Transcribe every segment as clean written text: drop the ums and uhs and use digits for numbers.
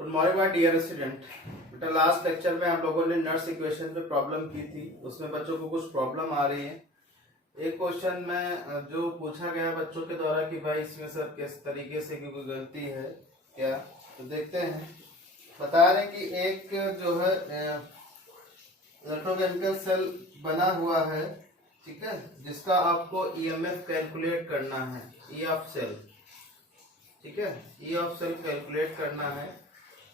Good morning my dear student. बेटा last lecture में हम लोगों ने नट्स इक्वेशन पे प्रॉब्लम की थी, उसमें बच्चों को कुछ प्रॉब्लम आ रही है। एक क्वेश्चन में जो पूछा गया बच्चों के द्वारा कि भाई इसमें सर किस तरीके से कोई गलती है क्या, तो देखते हैं। बता रहे कि एक जो है इलेक्ट्रोकेमिकल सेल बना हुआ है, ठीक है, जिसका आपको ईएमएफ कैलकुलेट करना है, ई ऑफ सेल, ठीक है, ई ऑफ सेल कैलकुलेट करना है।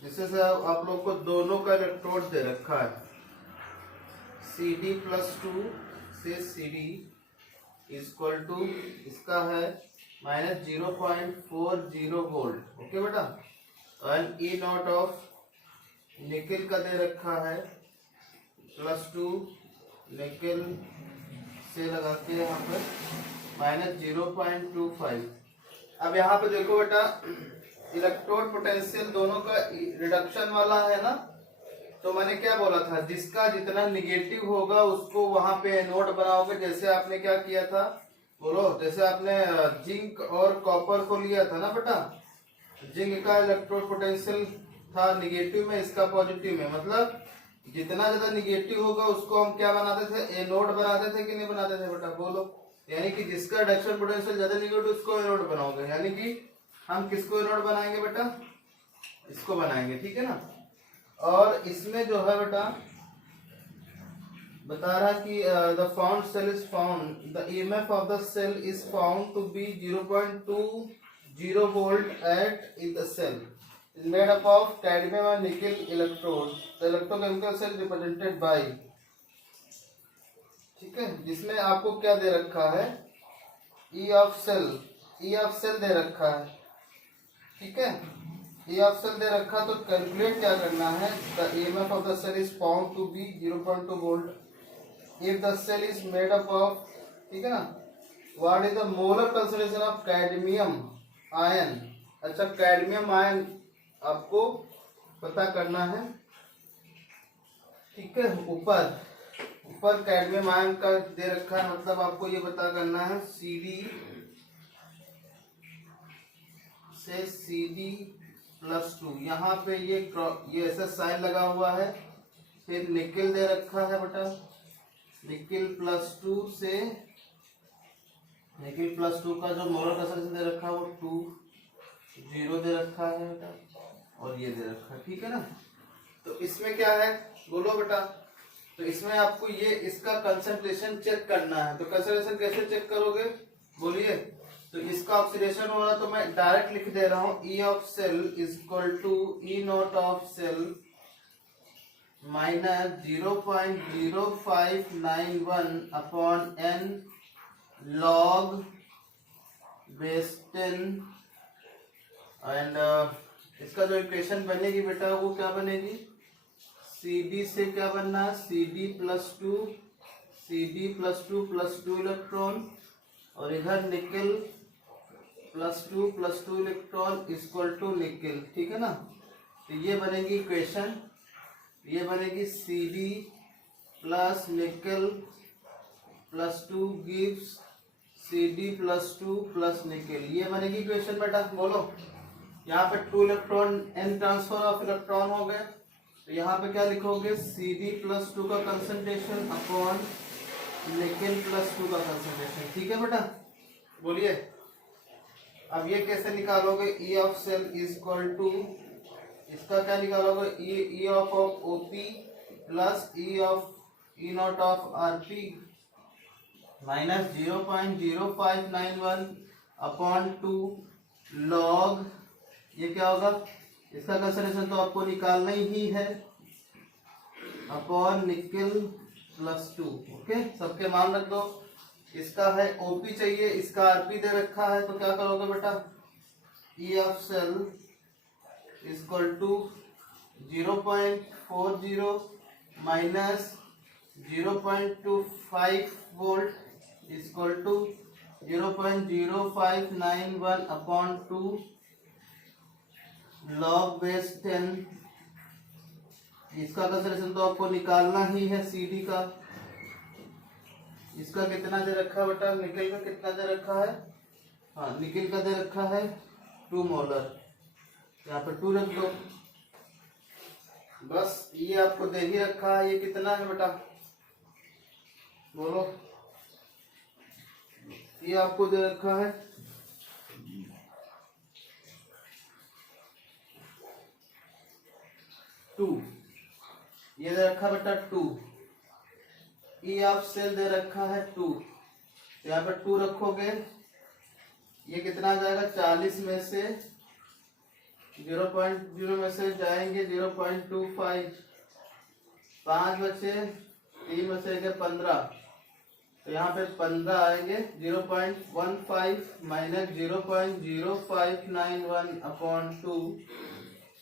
जिससे से आप लोग को दोनों का इलेक्ट्रोड दे रखा है, CD+2 से CD इक्वल टू इसका है -0.40 वोल्ट। ओके बेटा, and E nought of nickel का दे रखा है +2 निकिल से लगा के यहाँ पर -0.25। अब यहाँ पे देखो बेटा, इलेक्ट्रोड पोटेंशियल दोनों का रिडक्शन वाला है ना, तो मैंने क्या बोला था, जिसका जितना निगेटिव होगा उसको वहां पे एनोड बनाओगे। जैसे आपने क्या किया था, बोलो, जैसे आपने जिंक और कॉपर को लिया था ना बेटा, जिंक का इलेक्ट्रोड पोटेंशियल था निगेटिव में, इसका पॉजिटिव में, मतलब जितना ज्यादा निगेटिव होगा उसको हम क्या बनाते थे, एनोड बनाते थे कि नहीं बनाते थे बेटा, बोलो। यानी कि जिसका रिडक्शन पोटेंशियल ज्यादा निगेटिव उसको एनोड बनाओगे, यानी कि हम किसको एनोड बनाएंगे बेटा, इसको बनाएंगे, ठीक है ना। और इसमें जो है बेटा बता रहा कि the found cell is found, the EMF of the cell is found to be 0.20 volt at in the cell is made up of cadmium and nickel electrodes. The electrochemical cell represented by, ठीक है, जिसमें आपको क्या दे रखा है, E of cell, E of cell दे रखा है, ठीक है, ई ऑफ सेल दे रखा। तो कैलकुलेट क्या करना है, the EMF of the cell is found to be 0.2 volt if the cell is made up of, ठीक है ना, what is the molar concentration of cadmium ion. अच्छा, कैडमियम आयन आपको पता करना है, ठीक है, ऊपर कैडमियम आयन का दे रखा है, मतलब आपको ये पता करना है CD से CD+2, यहाँ पे ये ऐसा साइन लगा हुआ है। फिर निकिल दे रखा है बेटा, निकिल+2 से, निकिल+2 का जो मोलर कंसंट्रेशन दे रखा है वो 2.0 दे रखा है बेटा, और ये दे रखा है, ठीक है ना। तो इसमें क्या है, बोलो बेटा, तो इसमें आपको ये इसका कंसंट्रेशन चेक करना है। तो कंसंट्रेशन कैसे चेक करोगे, बोलिए। तो इसका ऑक्सीडेशन हो रहा, तो मैं डायरेक्ट लिख दे रहा हूं, E of cell is equal to E nought of cell minus 0.0591 upon n log base 10 and इसका जो इक्वेशन बनेगी बेटा वो क्या बनेगी, CD से क्या बनना है, CD+2 CD+2 इलेक्ट्रॉन, और इधर nickel +2 electron equal to nickel, ठीक है ना। तो ये बनेगी इक्वेशन, ये बनेगी CD plus nickel +2 gives CD+2 plus nickel, ये बनेगी इक्वेशन बेटा, बोलो। यहाँ पे 2 electron n transfer of electron हो गए, तो यहाँ पे क्या लिखोगे, CD+2 का कंसंट्रेशन अपॉन निकिल+2 का कंसंट्रेशन, ठीक है बेटा, बोलिए। अब ये कैसे निकालोगे, E of cell is equal to, इसका क्या निकालोगे, E of OP plus E nought of RP minus 0.0591 upon 2 log, ये क्या होगा, इसका कंसंट्रेशन तो आपको निकालना ही है, अपॉन निकिल+2। ओके, सबके मान रख दो। इसका है OP चाहिए, इसका RP दे रखा है, तो क्या करोगे बेटा, E of cell equal to 0.40 minus 0.25 volt equal to 0.0591 upon 2 log base 10। इसका कंसंट्रेशन तो आपको निकालना ही है CD का। इसका कितना दे रखा है बेटा, निकिल का कितना दे रखा है, हाँ निकिल का दे रखा है 2 मोलर, यहाँ पे 2 रख दो। बस ये आपको दे ही रखा है। ये कितना है बेटा, बोलो। ये आपको दे रखा है 2। ये दे रखा बेटा 2। ई ऑफ सेल दे रखा है 2। तो यहाँ पर 2 रखोगे, ये कितना आ जाएगा, 40 में से 0.0 में से जाएंगे 0.25, 5 बचे, 3 बचेंगे 15। तो यहाँ पे 15 आएंगे। 0.15 minus 0.0591 upon 2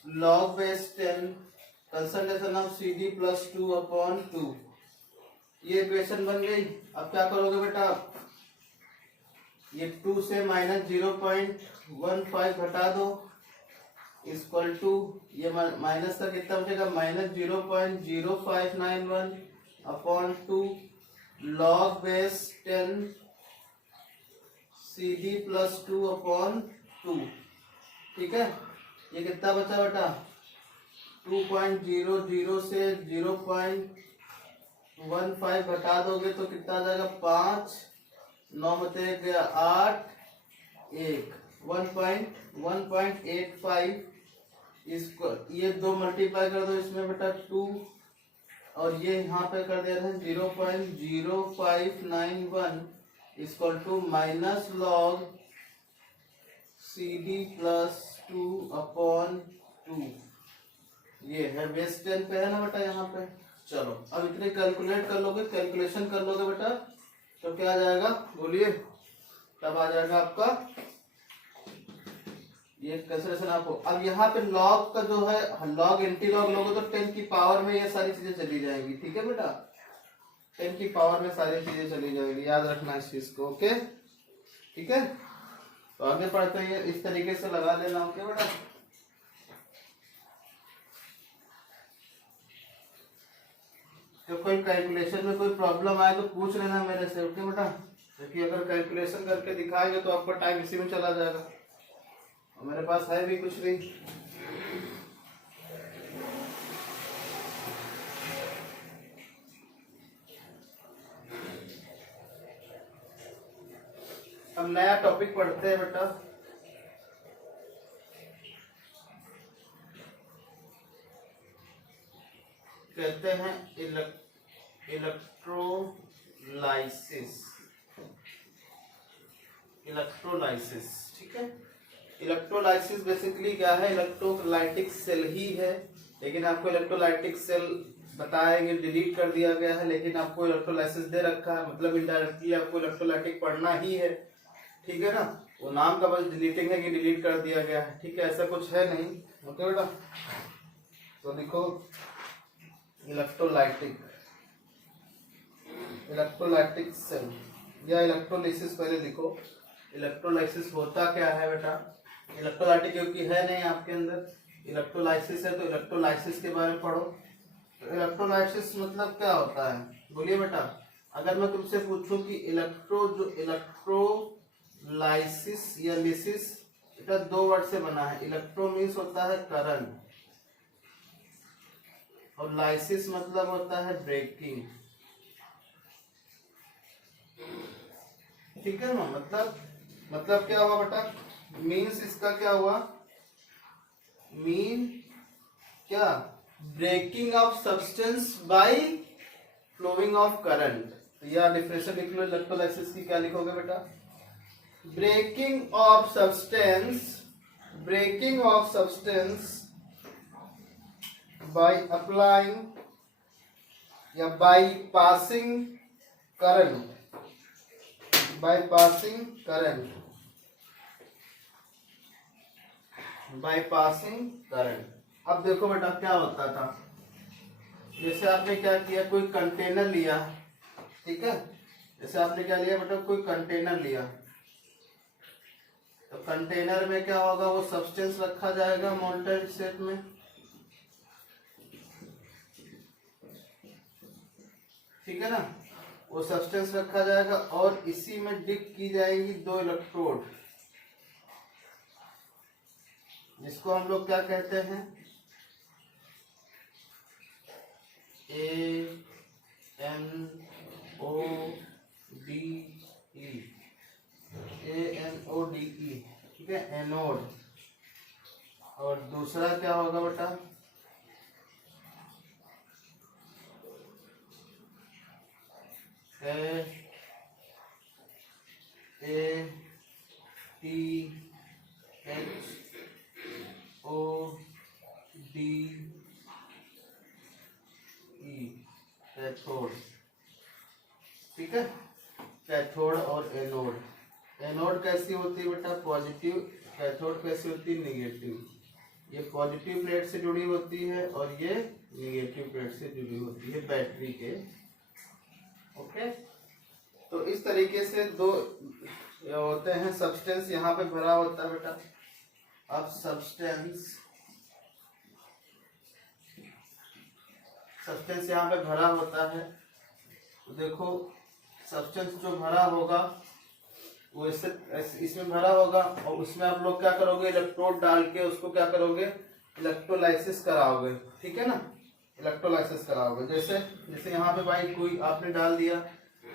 log base 10 concentration of CD plus 2 upon 2। ये इक्वेशन बन गई। अब क्या करोगे बेटा, ये 2 से माइनस 0.15 घटा दो, इक्वल टू ये माइनस का कितना बचेगा, minus 0.0591 upon 2 log base 10 CD plus 2 upon 2। ठीक है, ये कितना बचा बेटा, 2.00 से 0.15 घटा दोगे तो कितना आ जाएगा, 5, 9 बचे 8, 1, 1.85। इसको ये 2 मल्टीप्लाई कर दो इसमें बेटा 2, और ये यहाँ पे कर दे रहे हैं 0.0591 equal to minus log CD plus 2 upon 2। ये है बेस 10 पे है ना बेटा यहाँ पे। चलो अब इतने कैलकुलेट कर लोगे, कैलकुलेशन कर लोगे बेटा, तो क्या आ जाएगा, बोलिए, तब आ जाएगा आपका ये कैलकुलेशन आपको। अब यहाँ पे लॉग का जो है, लॉग एंटी लॉग लोगे तो 10 की पावर में ये सारी चीजें चली जाएंगी। ठीक है बेटा, 10 की पावर में सारी चीजें चली जाएंगी, याद रखना इस चीज को। ओके, ठीक है, तो आगे पढ़ते हैं, इस तरीके से लगा लेना। ओके बेटा, तो कोई कैलकुलेशन में कोई प्रॉब्लम आए तो पूछ लेना मेरे से। ओके बेटा, क्योंकि अगर कैलकुलेशन करके दिखाएंगे तो आपका टाइम इसी में चला जाएगा, और मेरे पास है भी कुछ नहीं। अब नया टॉपिक पढ़ते हैं बेटा। कहते हैं इलेक्ट्रोलाइसिस। इलेक्ट्रोलाइसिस, ठीक है। इलेक्ट्रोलाइसिस बेसिकली क्या है, इलेक्ट्रोलाइटिक सेल ही है, लेकिन आपको इलेक्ट्रोलाइटिक सेल बताएंगे, डिलीट कर दिया गया है, लेकिन आपको इलेक्ट्रोलाइसिस दे रखा है, मतलब इनडायरेक्टली आपको इलेक्ट्रोलाइटिक पढ़ना ही है। ठीक है ना, वो नाम का बस डिलीटिंग है कि डिलीट कर दिया गया है। ठीक है, ऐसा कुछ है नहीं। ओके बेटा, तो देखो इलेक्ट्रोलाइटिक सेल या इलेक्ट्रोलाइसिस, पहले लिखो इलेक्ट्रोलाइसिस होता क्या है बेटा। इलेक्ट्रोलाइटिक क्योंकि है नहीं आपके अंदर, इलेक्ट्रोलाइसिस है तो इलेक्ट्रोलाइसिस के बारे में पढ़ो। तो इलेक्ट्रोलाइसिस मतलब क्या होता है, बोलिए बेटा। अगर मैं तुमसे पूछूं कि इलेक्ट्रोलाइसिस या लिसिस, बेटा 2 वर्ड से बना है। इलेक्ट्रो मीन्स होता है करंट, और लाइसिस मतलब होता है ब्रेकिंग। ठीक है ना, मतलब क्या हुआ बेटा, मीन्स इसका क्या हुआ, मीन क्या, breaking of substance by flowing of current. तो यह डिफिनेशन लिख लो इलेक्ट्रोलाइसिस की। क्या लिखोगे बेटा, breaking of substance by applying या by passing current, अब देखो बेटा क्या होता था, जैसे आपने क्या किया, कोई कंटेनर लिया। ठीक है, जैसे आपने क्या लिया बेटा, कोई कंटेनर लिया, तो कंटेनर में क्या होगा, वो सब्सटेंस रखा जाएगा मोल्टेड स्टेट में। ठीक है ना, वो सब्सटेंस रखा जाएगा और इसी में डिप की जाएगी 2 इलेक्ट्रोड, जिसको हम लोग क्या कहते हैं, ANODE, ANODE, ठीक है, एनोड। और दूसरा क्या होगा बेटा, ATHODE, कैथोड, ठीक है। कैथोड और एनोड, एनोड कैसी होती है बेटा, पॉजिटिव, कैथोड कैसी होती है, निगेटिव। ये पॉजिटिव प्लेट से जुड़ी होती है और ये निगेटिव प्लेट से जुड़ी होती है बैटरी के। ओके, तो इस तरीके से दो होते हैं। सब्सटेंस यहाँ पे भरा होता है बेटा। अब सब्सटेंस यहाँ पे भरा होता है, तो देखो सब्सटेंस जो भरा होगा वो इसमें भरा होगा, और उसमें आप लोग क्या करोगे, इलेक्ट्रोड डाल के उसको क्या करोगे, इलेक्ट्रोलाइसिस कराओगे, ठीक है ना, इलेक्ट्रोलाइसिस कराओगे। जैसे यहाँ पे भाई कोई आपने डाल दिया,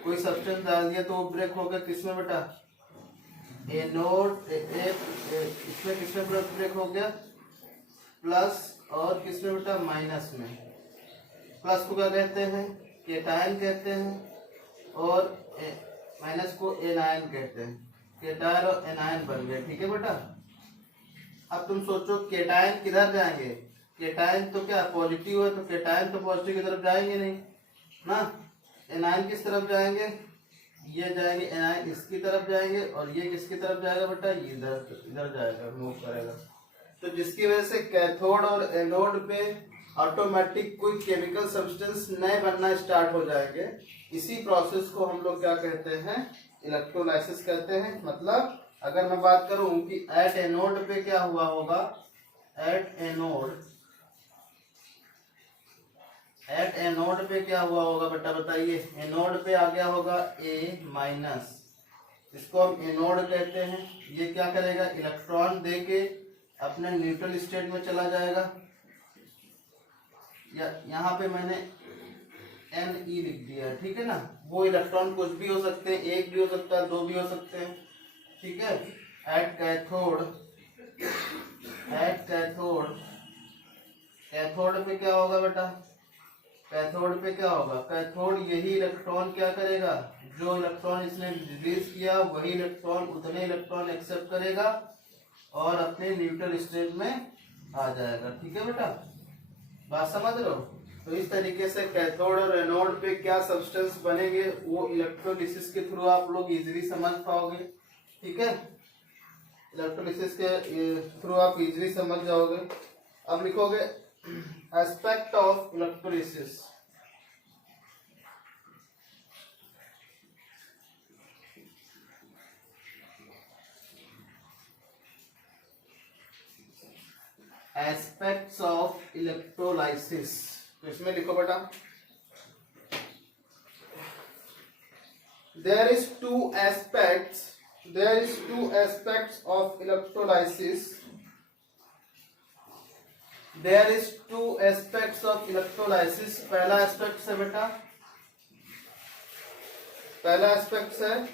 कोई सब्सटेंस डाल दिया, तो वो ब्रेक हो गया किसमें बेटा, एनोड, इसमें किसमें ब्रेक हो गया, प्लस, और किसमें बेटा, माइनस में। प्लस को क्या कहते हैं, केटायन कहते हैं, और माइनस को एनायन कहते हैं। केटायन और एनायन बन गए, ठीक है बेटा। अब तुम सोचो केटायन किधर जाएंगे, केटायन तो क्या पॉजिटिव है, तो केटायन तो पॉजिटिव की तरफ जाएंगे नहीं ना। एनायन किस तरफ जाएंगे, ये जाएंगे, एनायन इसकी तरफ जाएंगे, और ये किसकी तरफ जाएगा बेटा, ये इधर जाएगा, मूव करेगा। तो जिसकी वजह से कैथोड और एनोड पे ऑटोमेटिक कोई केमिकल सब्सटेंस नए बनना स्टार्ट हो जाएंगे। इसी प्रोसेस को हम लोग क्या कहते हैं, इलेक्ट्रोलाइसिस कहते हैं। मतलब अगर मैं बात करूं कि एट एनोड पे क्या हुआ होगा, एट एनोड पे क्या हुआ होगा बेटा, बताइए। एनोड पे आ गया होगा ए माइनस, इसको हम एनोड कहते हैं। ये क्या करेगा, इलेक्ट्रॉन दे के अपने न्यूट्रल स्टेट में चला जाएगा। या यहाँ पे मैंने Ne लिख दिया है, ठीक है ना। वो इलेक्ट्रॉन कुछ भी हो सकते हैं, एक भी हो सकता है, दो भी हो सकते हैं, ठीक है। एट कैथोड पे क्या होगा बेटा, कैथोड पे क्या होगा, कैथोड यही इलेक्ट्रॉन क्या करेगा, जो इलेक्ट्रॉन इसने रिलीज किया वही इलेक्ट्रॉन, उतने इलेक्ट्रॉन एक्सेप्ट करेगा और अपने न्यूट्रल स्टेट में आ जाएगा, ठीक है बेटा। बात समझ रहे हो। तो इस तरीके से कैथोड और एनोड पे क्या सब्सटेंस बनेंगे वो इलेक्ट्रोलिसिस के थ्रू आप लोग इजीली समझ पाओगे, ठीक है। इलेक्ट्रोलिसिस के थ्रू आप इजीली समझ जाओगे। अब लिखोगे aspect of electrolysis. Aspects of electrolysis, तो इसमें लिखो बेटा, there is two aspects of electrolysis. पहला एस्पेक्ट है बेटा, पहला एस्पेक्ट है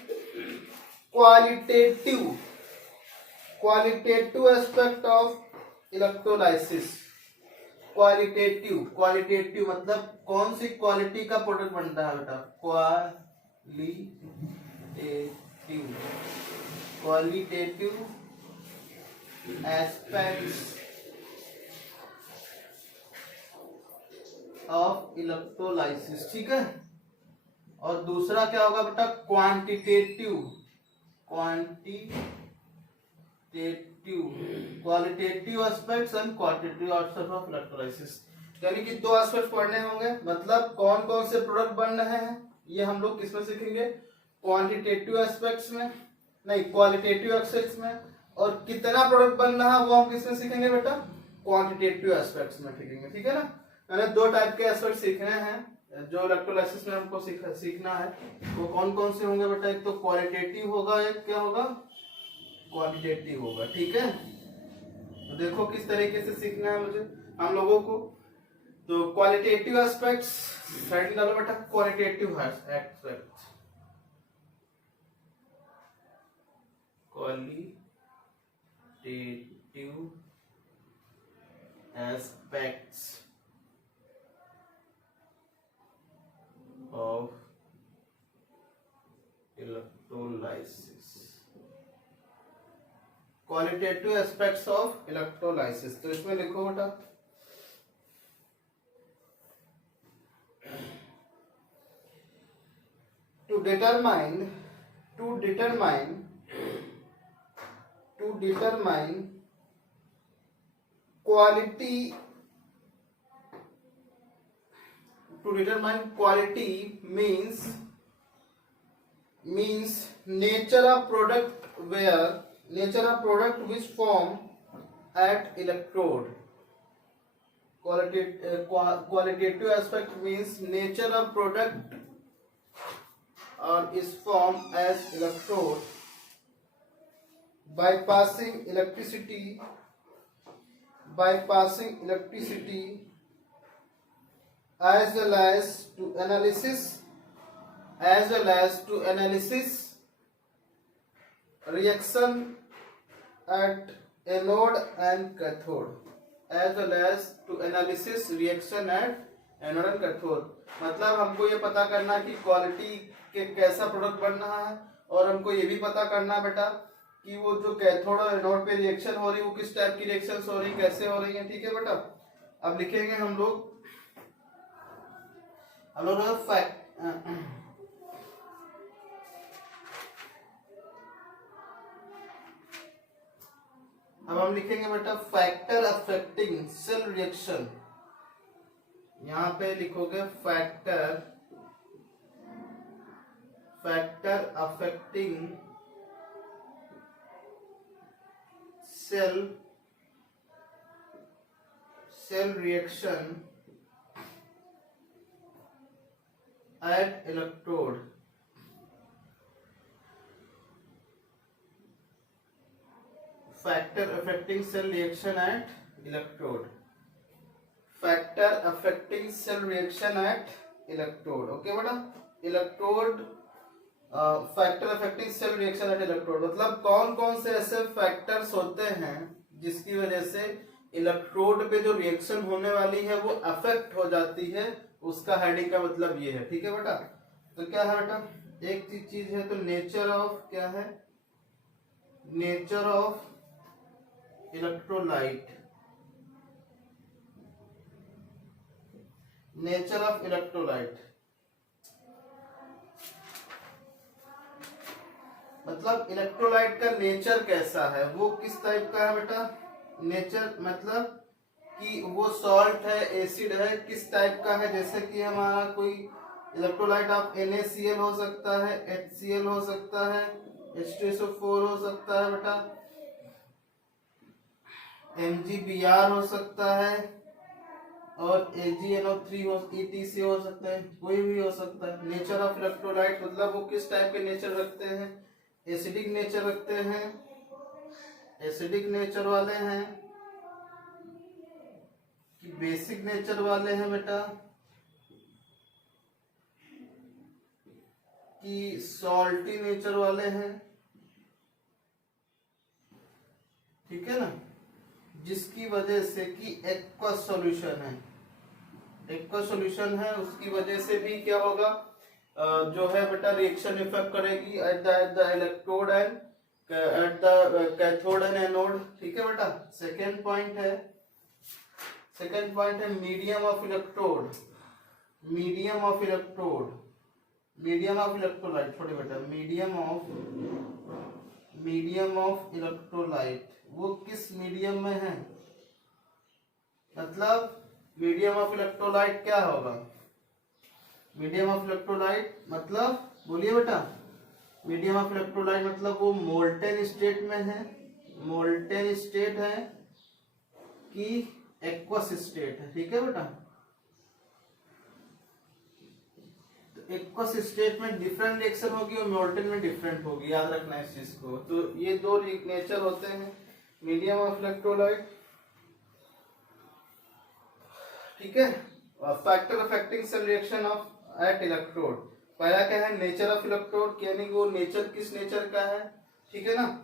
qualitative aspect of electrolysis. Qualitative मतलब कौन सी क्वालिटी का प्रोडक्ट बनता है बेटा, क्वालिटेटिव एस्पेक्ट्स ऑफ इलेक्ट्रोलाइसिस, ठीक है। और दूसरा क्या होगा बेटा, quantitative aspects and quantitative aspects of electrolysis. यानी कि दो एस्पेक्ट पढ़ने होंगे, मतलब कौन कौन से प्रोडक्ट बन रहे हैं ये हम लोग किसमें सीखेंगे, क्वांटिटेटिव एस्पेक्ट्स में, नहीं क्वालिटेटिव एस्पेक्ट्स में। और कितना प्रोडक्ट बन रहा है वो हम किसमें सीखेंगे बेटा, क्वांटिटेटिव एस्पेक्ट्स में सीखेंगे, ठीक है ना। मैंने दो टाइप के एस्पेक्ट सीखने हैं जो इलेक्ट्रोलाइसिस में हमको सीखना है। वो कौन कौन से होंगे बेटा, एक तो क्वालिटेटिव होगा, एक क्या होगा, क्वांटिटेटिव होगा, ठीक है। तो देखो किस तरीके से सीखना है मुझे हम लोगों को। तो क्वालिटेटिव एस्पेक्ट्स साइड में डालो बेटा, qualitative aspects, qualitative aspects of electrolysis, qualitative aspects of electrolysis. तो इसमें लिखो बेटा, to determine quality means nature of product which form at electrode. Qualitative aspect means nature of product or is formed as electrode by passing electricity as well as to analysis reaction at anode and cathode, मतलब हमको ये पता करना कि quality के कैसा product बन रहा है, और हमको ये भी पता करना बेटा कि वो जो कैथोड और एनोड पे रिएक्शन हो रही है वो किस टाइप की रिएक्शंस हो रही है, कैसे हो रही है। ठीक है बेटा, अब लिखेंगे हम लोग अब हम लिखेंगे बेटा फैक्टर अफेक्टिंग सेल रिएक्शन। यहां पे लिखोगे factor affecting cell reaction at electrode. Factor affecting cell reaction at electrode, factor affecting cell reaction at electrode. Okay बेटा, electrode factor affecting cell reaction at electrode मतलब कौन कौन से ऐसे फैक्टर्स होते हैं जिसकी वजह से इलेक्ट्रोड पे जो रिएक्शन होने वाली है वो अफेक्ट हो जाती है, उसका हेडिंग का मतलब ये है। ठीक है बेटा, तो क्या है बेटा, एक चीज है तो नेचर ऑफ, क्या है, nature of electrolyte, nature of electrolyte मतलब इलेक्ट्रोलाइट का नेचर कैसा है, वो किस टाइप का है बेटा। नेचर मतलब कि वो सॉल्ट है, एसिड है, किस टाइप का है। जैसे कि हमारा कोई इलेक्ट्रोलाइट आप NaCl हो सकता है, HCl हो सकता है, H2SO4 हो सकता है बेटा, MgBr हो सकता है, और AgNO3 ETC हो सकता है, कोई भी हो सकता है। नेचर ऑफ इलेक्ट्रोलाइट मतलब वो किस टाइप के नेचर रखते हैं, एसिडिक नेचर रखते हैं, एसिडिक नेचर वाले हैं कि बेसिक नेचर वाले हैं बेटा, कि सॉल्टी नेचर वाले हैं। ठीक है ना, जिसकी वजह से कि एक्वस सॉल्यूशन है, एक्वस सॉल्यूशन है, उसकी वजह से भी क्या होगा, जो है बेटा रिएक्शन इफेक्ट करेगी at the electrode and at the cathode and anode. ठीक है बेटा, सेकेंड पॉइंट है medium of electrode, medium of electrolyte, छोड़े बेटा, मीडियम ऑफ इलेक्ट्रोलाइट वो किस मीडियम में है, मतलब मीडियम ऑफ इलेक्ट्रोलाइट क्या होगा, मीडियम ऑफ इलेक्ट्रोलाइट मतलब बोलिए बेटा, मीडियम ऑफ इलेक्ट्रोलाइट मतलब वो मोल्टेन स्टेट में है, मोल्टेन स्टेट है कि एक्वस स्टेट है। ठीक है बेटा, तो एक्वस स्टेट में डिफरेंट रिएक्शन होगी और मोल्टेन में डिफरेंट होगी, याद रखना इस चीज को। तो ये दो नेचर होते हैं मीडियम ऑफ इलेक्ट्रोलाइट। ठीक है, factor affecting cell reaction of at electrode. पहला क्या है, नेचर ऑफ इलेक्ट्रोड, यानी कि वो नेचर किस नेचर का है, ठीक है ना।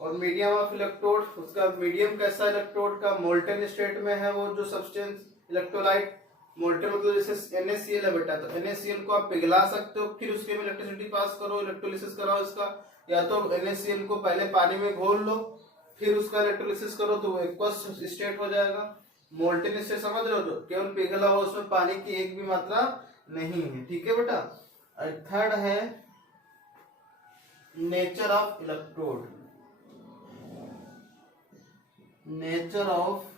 और मीडियम ऑफ इलेक्ट्रोड, उसका मीडियम कैसा इलेक्ट्रोड का, मोल्टेन स्टेट में है वो जो सब्सटेंस इलेक्ट्रोलाइट। मोल्टेन मतलब जैसे NaCl है बेटा, तो NaCl को आप पिघला सकते हो, फिर उसके में इलेक्ट्रिसिटी पास करो, इलेक्ट्रोलिसिस कराओ इसका, या तो NaCl को पहले पानी में घोल लो फिर उसका इलेक्ट्रोलिसिस करो तो वो एक्वस स्टेट हो जाएगा। मोल्टेन स्टेट समझ रहे हो, जो केवल पिघला हुआ, उसमें पानी की एक भी मात्रा नहीं है, ठीक है बेटा। और थर्ड है nature of electrode. Nature of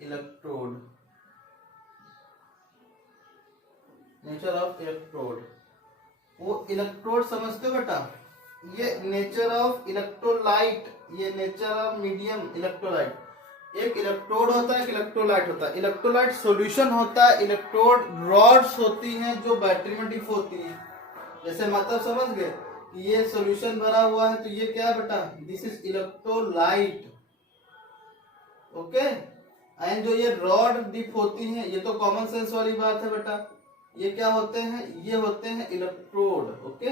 electrode, nature of electrode, वो इलेक्ट्रोड समझते हो बेटा, ये नेचर ऑफ इलेक्ट्रोलाइट, ये नेचर ऑफ मीडियम इलेक्ट्रोलाइट। एक इलेक्ट्रोड होता है, एक इलेक्ट्रोलाइट होता है। इलेक्ट्रोलाइट सॉल्यूशन होता है, इलेक्ट्रोड रॉड्स होती हैं जो बैटरी में डिप होती हैं। जैसे मतलब समझ गए कि ये सॉल्यूशन भरा हुआ है तो ये क्या है बेटा, this is electrolyte, okay. And जो ये रॉड डिप होती हैं, ये तो कॉमन सेंस वाली बात है बेटा, ये क्या होते हैं, ये होते हैं इलेक्ट्रोड, ओके।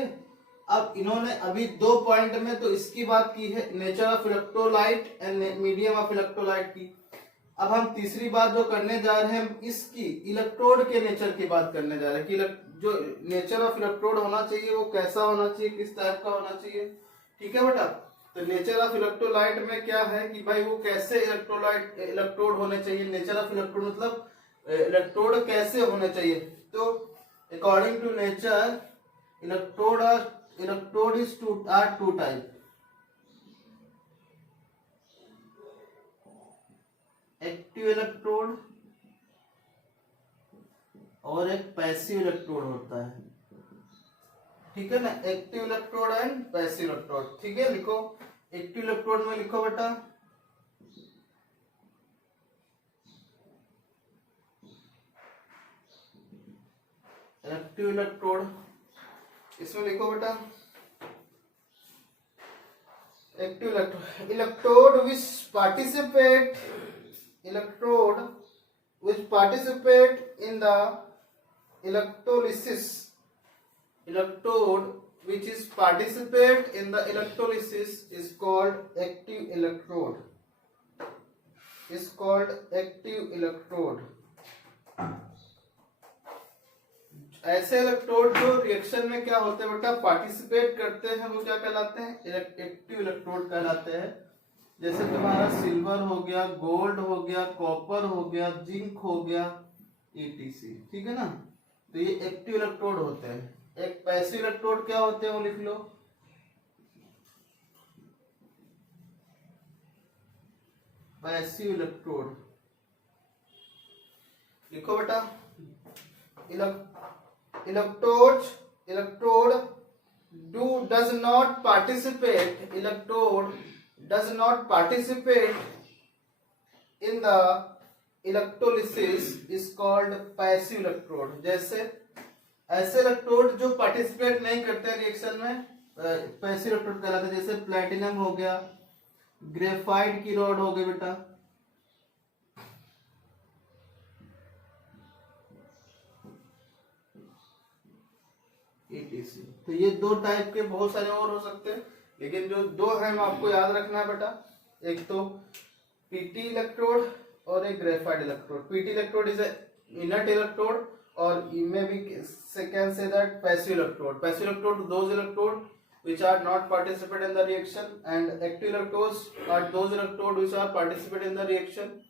अब इन्होंने अभी 2 पॉइंट में तो इसकी बात की है, nature of electrolyte and medium of electrolyte की। अब हम तीसरी बात जो करने जा रहे हैं, इसकी इलेक्ट्रोड के नेचर की बात करने जा रहे हैं कि जो नेचर ऑफ इलेक्ट्रोड होना चाहिए वो कैसा होना चाहिए, किस टाइप का होना चाहिए, ठीक है बेटा। तो नेचर ऑफ इलेक्ट्रोलाइट में क्या है कि भाई वो कैसे इलेक्ट्रोड होने चाहिए। नेचर ऑफ इलेक्ट्रोड मतलब इलेक्ट्रोड कैसे होने चाहिए। तो according to nature electrode is two type, active electrode और एक पैसिव इलेक्ट्रोड होता है, ठीक है ना। Active electrode and passive electrode, ठीक है। लिखो एक्टिव इलेक्ट्रोड में लिखो बेटा एक्टिव इलेक्ट्रोड, इसमें लिखो बेटा active electrode which participate in the electrolysis, electrode which is participate in the electrolysis is called active electrode, is called active electrode। ऐसे इलेक्ट्रोड जो रिएक्शन में क्या होते हैं बेटा, पार्टिसिपेट करते हैं, वो क्या कहलाते हैं, एक्टिव इलेक्ट्रोड कहलाते हैं। जैसे तुम्हारा सिल्वर हो गया, गोल्ड हो गया, कॉपर हो गया, जिंक हो गया, ETC, ठीक है ना। तो ये एक्टिव इलेक्ट्रोड होते हैं। एक पैसिव इलेक्ट्रोड क्या होते हैं वो लिख लो, पैसिव इलेक्ट्रोड लिखो बेटा। electrode does not participate in the electrolysis is called passive electrode। जैसे ऐसे इलेक्ट्रोड जो पार्टिसिपेट नहीं करते रिएक्शन में पैसिव इलेक्ट्रोड कहलाते हैं। जैसे प्लेटिनम हो गया, ग्रेफाइट की रॉड हो गई बेटा, ETC। तो ये 2 टाइप के बहुत सारे और हो सकते हैं, लेकिन जो 2 है आपको याद रखना है बेटा, एक तो PT इलेक्ट्रोड और एक graphite electrode. PT electrode is inert electrode और may be can say that passive electrode. Passive electrode those electrode which are not participate in the reaction and active electrodes are those electrode which are participate in the reaction,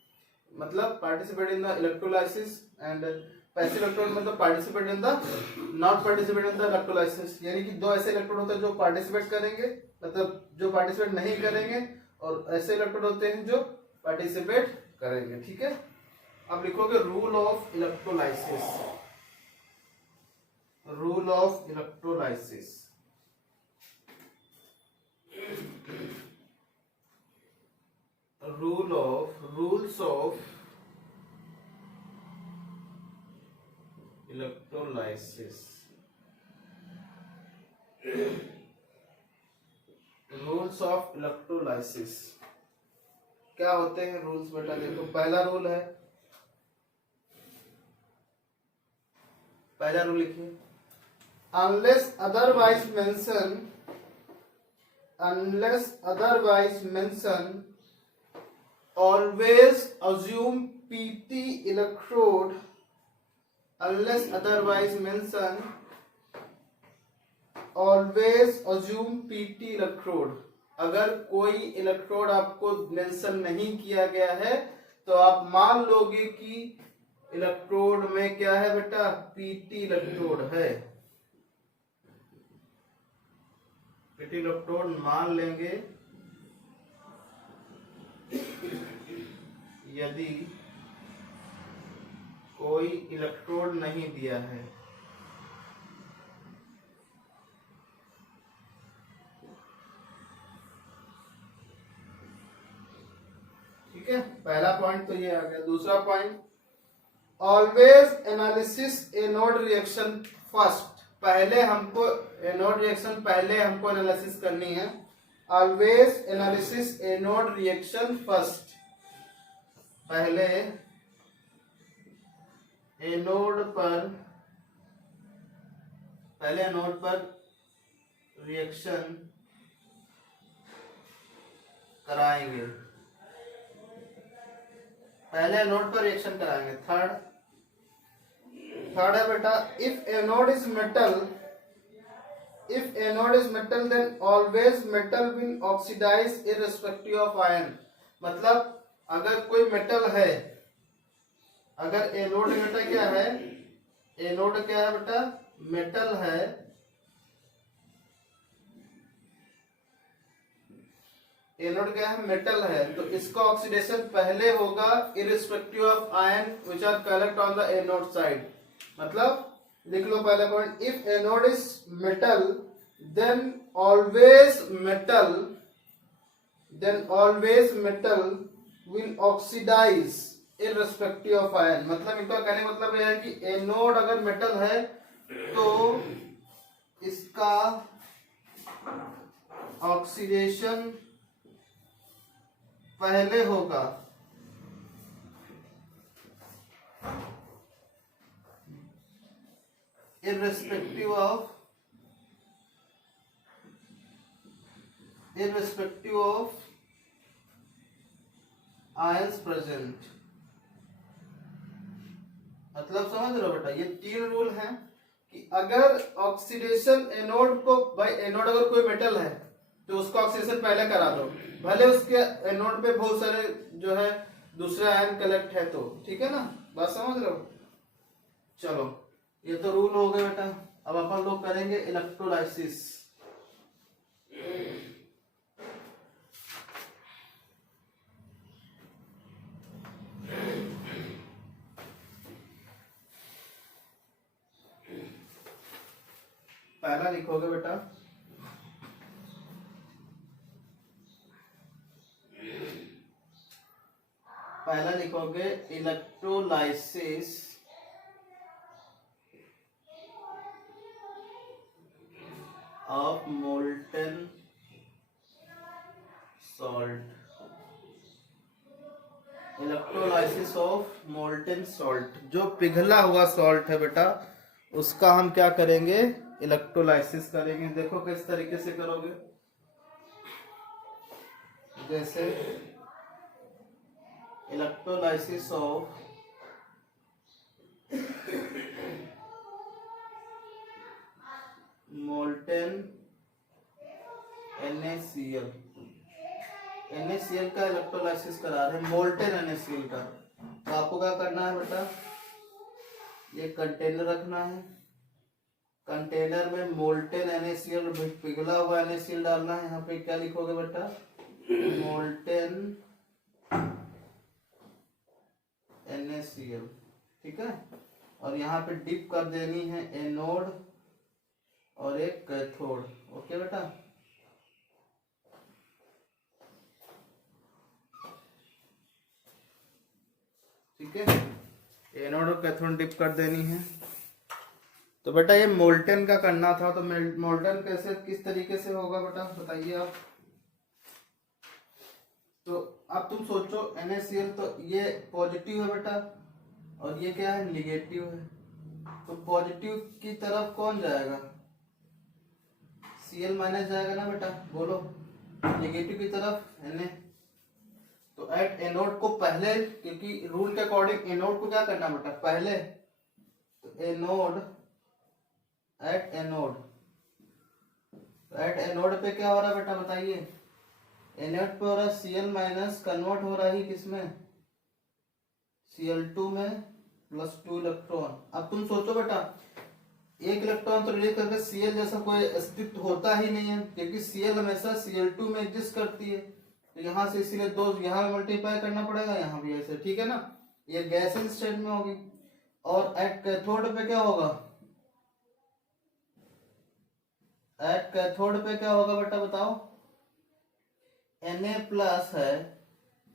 मतलब participate in the electrolysis, and passive electrode मतलब participate in the not participate in the electrolysis. यानी कि 2 ऐसे electrode होते हैं जो participate करेंगे, मतलब जो पार्टिसिपेट नहीं करेंगे, और ऐसे इलेक्ट्रोड होते हैं जो पार्टिसिपेट करेंगे, ठीक है। अब लिखोगे rule of electrolysis, rule of electrolysis. Rules of electrolysis, rules of electrolysis क्या होते हैं रूल्स बेटा। देखो पहला रूल है पहला रूल लिखिए, unless otherwise mention always assume PT electrode, unless otherwise mention always assume PT electrode। अगर कोई इलेक्ट्रोड आपको मेंशन नहीं किया गया है तो आप मान लोगे कि इलेक्ट्रोड में क्या है बेटा, पीटी इलेक्ट्रोड है। पीटी इलेक्ट्रोड मान लेंगे यदि कोई इलेक्ट्रोड नहीं दिया है। ठीक है, पहला पॉइंट तो ये आ गया। दूसरा point, always analysis anode reaction first. पहले हमको एनोड रिएक्शन पहले हमको एनालिसिस करनी है। Always analysis anode reaction first. पहले एनोड पर रिएक्शन कराएंगे। पहले एनोड पर रिएक्शन कराएंगे। थर्ड है बेटा, if anode is metal then always metal will oxidise irrespective of ion. मतलब अगर कोई मेटल है, अगर एनोड बेटा क्या है, एनोड क्या है बेटा, मेटल है, एनोड क्या है, मेटल है, तो इसका ऑक्सीडेशन पहले होगा irrespective of ion which are collect on the anode side. मतलब लिख लो पहला point, if anode is metal then always metal will oxidise irrespective of ion. मतलब इनका कहने का मतलब यह है कि एनोड अगर मेटल है तो इसका ऑक्सीडेशन पहले होगा इररिस्पेक्टिव ऑफ आयंस प्रेजेंट। मतलब समझ रहे हो बेटा, ये तीन रूल हैं कि अगर ऑक्सीडेशन एनोड को, भाई एनोड अगर कोई मेटल है तो उसका ऑक्सीडेशन पहले करा दो, भले उसके एनोड पे बहुत सारे जो है दूसरे आयन कलेक्ट है तो। ठीक है ना, बात समझ रहे हो। चलो ये तो रूल हो गए बेटा। अब अपन लोग करेंगे इलेक्ट्रोलाइसिस। पहला लिखोगे बेटा, पहला लिखोगे electrolysis of molten salt. Electrolysis of molten salt, जो पिघला हुआ सॉल्ट है बेटा, उसका हम क्या करेंगे, इलेक्ट्रोलाइसिस करेंगे। देखो किस तरीके से करोगे, जैसे electrolysis of molten NaCl। NaCl का इलेक्ट्रोलाइसिस करा रहे हैं, मोल्टेन NaCl का। तो आपको क्या करना है बेटा, ये कंटेनर रखना है, कंटेनर में मोल्टेन NaCl पिघला हुआ NaCl डालना है। यहाँ पे क्या लिखोगे बेटा, मोल्टेन NaCl। ठीक है, और यहाँ पे डिप कर देनी है एनोड और एक कैथोड। ओके बेटा, ठीक है, एनोड और कैथोड डिप कर देनी है। तो बेटा ये मोल्टेन का करना था, तो मोल्टेन कैसे किस तरीके से होगा बेटा बताइए आप। तो अब तुम सोचो NaCl तो ये पॉजिटिव है बेटा और ये क्या है, निगेटिव है। तो पॉजिटिव की तरफ कौन जाएगा, Cl माइनस जाएगा ना बेटा, बोलो। नेगेटिव की तरफ Na। तो एट एनोड को पहले, क्योंकि रूल के अकॉर्डिंग एनोड को क्या करना बेटा पहले, तो anode at anode, at anode पे क्या हो रहा है बेटा बताइए, एनोड पे हो रहा है Cl माइनस, कन्वर्ट हो रहा है किसमें, Cl2 में प्लस 2 इलेक्ट्रॉन। अब तुम सोचो बेटा, एक इलेक्ट्रॉन तो रिलीज करके Cl जैसा कोई अस्तित्व होता ही नहीं है, क्योंकि Cl हमेशा Cl2 में एग्जिस्ट करती है। तो यहाँ से इसीलिए दो यहाँ मल्टीप्लाई करना पड़ेगा, यहाँ भी ऐसे, ठीक है ना। ये गैसियन स्टेट में होगी। और एट कैथोड पे क्या होगा, एट कैथोड पे क्या होगा बेटा बताओ, Na प्लस है।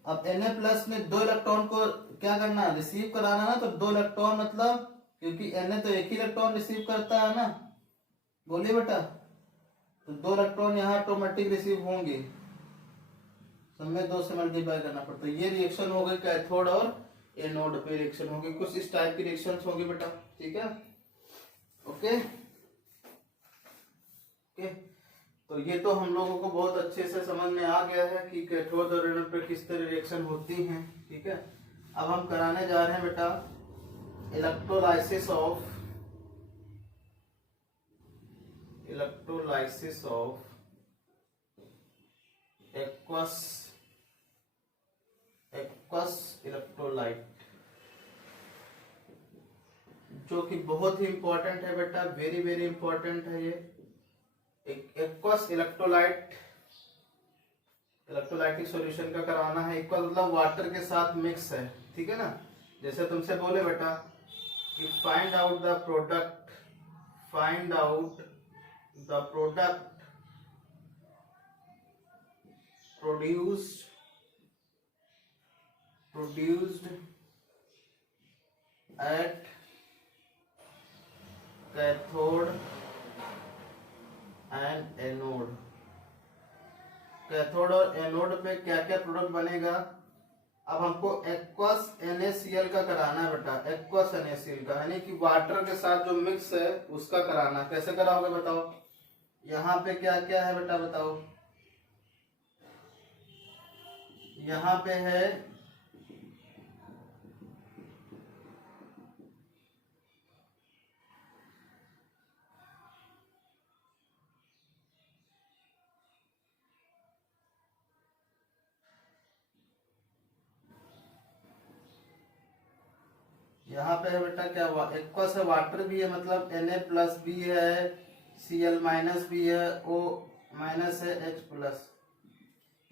अब Na प्लस में दो इलेक्ट्रॉन को क्या करना है, रिसीव कराना ना, तो दो इलेक्ट्रॉन मतलब, क्योंकि Na तो एक ही इलेक्ट्रॉन रिसीव करता है ना, बोलिए बेटा, तो दो इलेक्ट्रॉन यहाँ ऑटोमेटिक रिसीव होंगे, सब में दो से मल्टीप्लाई करना पड़ता है। ये रिएक्शन हो गई कैथोड और एनोड पे रिएक्शन होगी, कुछ इस टाइप की रिएक्शन होगी बेटा, ठीक है। ओके ओके, तो ये तो हम लोगों को बहुत अच्छे से समझ में आ गया है कि कैथोड और एनोड पे किस तरह रिएक्शन होती हैं, ठीक है। अब हम कराने जा रहे हैं बेटा इलेक्ट्रोलाइसिस ऑफ एक्वस इलेक्ट्रोलाइट, जो कि बहुत ही इंपॉर्टेंट है बेटा, वेरी वेरी इंपॉर्टेंट है ये। एक्वस इलेक्ट्रोलाइटिक सॉल्यूशन का कराना है। एक्वस मतलब वाटर के साथ मिक्स है, ठीक है ना। जैसे तुमसे बोले बेटा कि find out the product produced at cathode and anode. Cathode और एनोड पे क्या क्या प्रोडक्ट बनेगा। अब हमको एक्वस NaCl का कराना है बेटा, एक्वस NaCl का, यानी कि वाटर के साथ जो मिक्स है उसका कराना। कैसे कराओगे बताओ, यहाँ पे क्या क्या है बेटा बताओ, यहाँ पे है बेटा क्या हुआ, एक्वस है, वाटर भी है, मतलब Na प्लस भी है, Cl माइनस भी है, O माइनस है, H प्लस,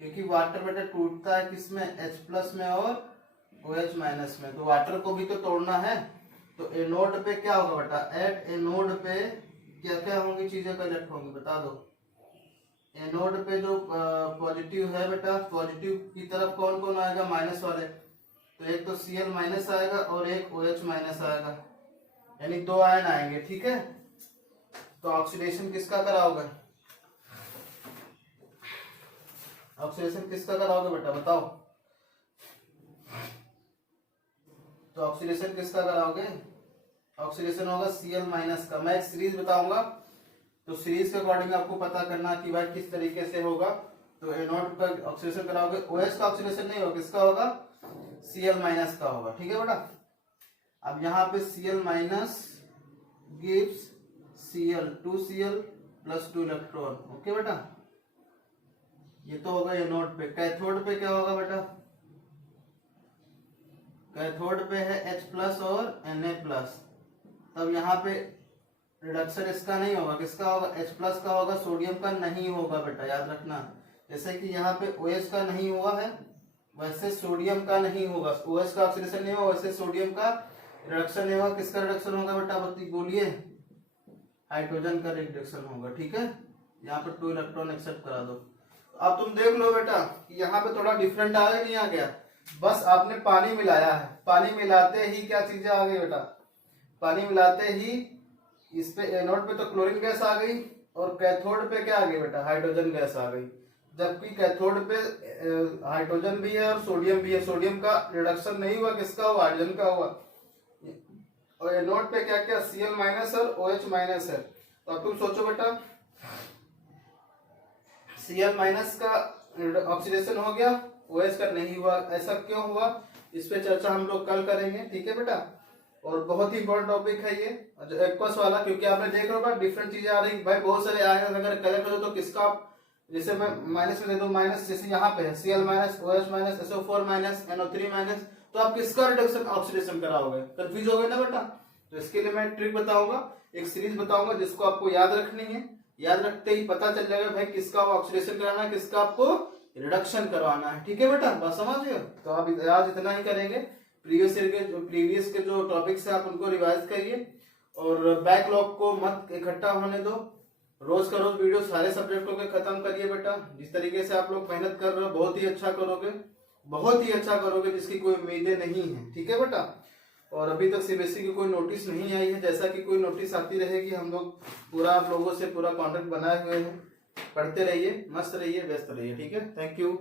क्योंकि वाटर बेटा टूटता है किसमें, H प्लस में और OH माइनस में, तो वाटर को भी तो तोड़ना है। तो एनोड पे क्या होगा बेटा, एट एनोड पे क्या क्या होंगी चीजें कलेक्ट होंगी बता दो। एनोड पे जो पॉजिटिव है बेटा, पॉजिटिव की तरफ कौन कौन आएगा, माइनस वाले, तो एक तो Cl माइनस आएगा और एक OH माइनस आएगा, यानी दो आयन आएंगे, ठीक है। तो ऑक्सीडेशन किसका कराओगे, ऑक्सीडेशन किसका कराओगे बेटा बताओ, तो ऑक्सीडेशन किसका कराओगे, ऑक्सीडेशन होगा Cl माइनस का। मैं एक सीरीज बताऊंगा, तो सीरीज के अकॉर्डिंग आपको पता करना कि भाई किस तरीके से होगा। तो एनोड पर ऑक्सीडेशन कराओगे, OH का ऑक्सीडेशन नहीं होगा, किसका होगा, Cl माइनस का होगा, ठीक है बेटा। अब यहाँ पे Cl minus gives Cl, 2Cl plus 2 electron, okay बेटा। ये तो होगा एनोड पे। कैथोड पे क्या होगा बेटा, कैथोड पे है H प्लस और Na प्लस, तब यहाँ पे रिडक्शन इसका नहीं होगा, किसका होगा, H प्लस का होगा, सोडियम का नहीं होगा बेटा, याद रखना। जैसे कि यहाँ पे OH का नहीं हुआ है, वैसे सोडियम का नहीं होगा, OH का ऑक्सीडेशन नहीं होगा, वैसे सोडियम का रिडक्शन नहीं होगा। किसका रिडक्शन होगा बेटा बोलिए, हाइड्रोजन का रिडक्शन होगा, ठीक है। यहाँ पे 2 इलेक्ट्रॉन एक्सेप्ट करा दो। अब तुम देख लो बेटा, यहाँ पे थोड़ा डिफरेंट आ गया, नहीं आ गया, बस आपने पानी मिलाया है, पानी मिलाते ही क्या चीजें आ गई बेटा, पानी मिलाते ही इस पे एनोड पे तो क्लोरीन गैस आ गई और कैथोड पे क्या आ गई बेटा, हाइड्रोजन गैस आ गई। जबकि कैथोड पे हाइड्रोजन भी है और सोडियम भी है, सोडियम का रिडक्शन नहीं हुआ, किसका हुआ, हाइड्रोजन का हुआ। और ये नोट पे क्या क्या Cl माइनस और OH माइनस है। तो अब तुम सोचो बेटा, Cl माइनस का ऑक्सीडेशन हो गया, OH का नहीं हुआ, ऐसा क्यों हुआ? इस पे चर्चा हम लोग कल करेंगे, ठीक है बेटा। और बहुत ही इंपॉर्टेंट टॉपिक है ये जो एक्वस वाला, क्योंकि आपने देख रहे हो डिफरेंट चीजें आ रही भाई, बहुत सारे आए हैं। अगर कलेक्ट हो तो किसका आप, जैसे मैं माइनस में दे दूं, माइनस जैसे यहाँ पे है Cl minus, OH minus, SO4 minus, NO3 minus, तो आप किसका रिडक्शन ऑक्सीडेशन कराओगे? कंफ्यूज हो गए ना बेटा। तो इसके लिए मैं ट्रिक बताऊंगा, एक सीरीज बताऊंगा जिसको आपको याद रखनी है। याद रखते ही पता चल जाएगा भाई किसका ऑक्सीडेशन कराना है, किसका आपको रिडक्शन करवाना है, ठीक है बेटा, बात समझ गए? तो आप आज इतना ही करेंगे। प्रीवियस के जो टॉपिक्स है आप उनको रिवाइज करिए और बैकलॉग को मत इकट्ठा होने दो। रोज का रोज वीडियो सारे सब्जेक्टों के खत्म करिए बेटा। जिस तरीके से आप लोग मेहनत कर रहे हो बहुत ही अच्छा करोगे, बहुत ही अच्छा करोगे, जिसकी कोई उम्मीदें नहीं है, ठीक है बेटा। और अभी तक सीबीएसई की कोई नोटिस नहीं आई है, जैसा कि कोई नोटिस आती रहेगी हम लोग पूरा आप लोगों से पूरा कॉन्टेक्ट बनाए हुए हैं। पढ़ते रहिए, मस्त रहिए, व्यस्त रहिए, ठीक है। Thank you.